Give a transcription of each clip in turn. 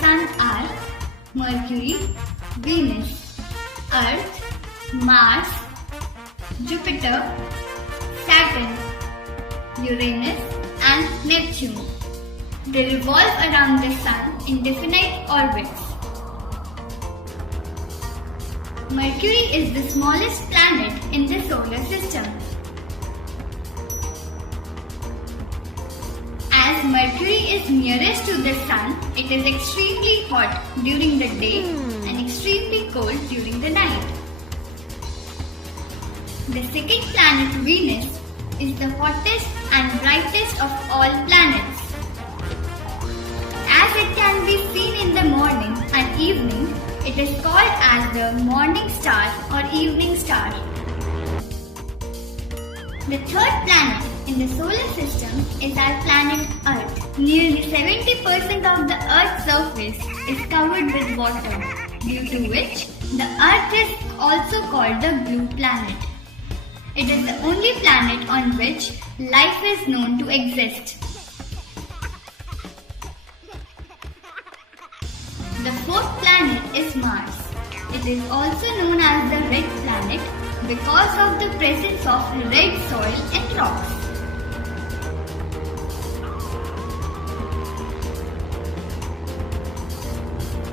Sun are Mercury, Venus, Earth, Mars, Jupiter, Saturn, Uranus and Neptune. They revolve around the Sun in definite orbits. Mercury is the smallest planet in the solar system. As Mercury is nearest to the Sun, it is extremely hot during the day and extremely cold during the night. The second planet, Venus, is the hottest and brightest of all planets. As it can be seen in the morning and evening, it is called as the morning star or evening star. The third planet in the solar system is our planet Earth. Nearly 70% of the Earth's surface is covered with water, due to which the Earth is also called the blue planet. It is the only planet on which life is known to exist. The fourth planet is Mars. It is also known as the red planet because of the presence of red soil and rocks.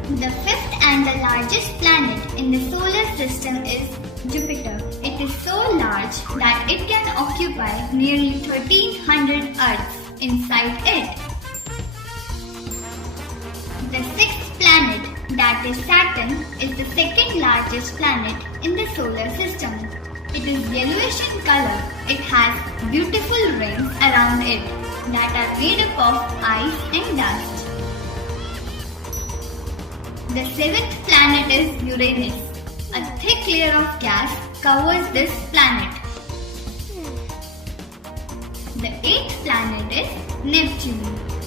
The fifth and the largest planet in the solar system is Jupiter. It is so large that it can occupy nearly 1300 Earths inside it. The sixth planet, that is Saturn, is the second largest planet in the solar system. It is yellowish in color. It has beautiful rings around it that are made up of ice and dust. The seventh planet is Uranus. A thick layer of gas covers this planet. The eighth planet is Neptune.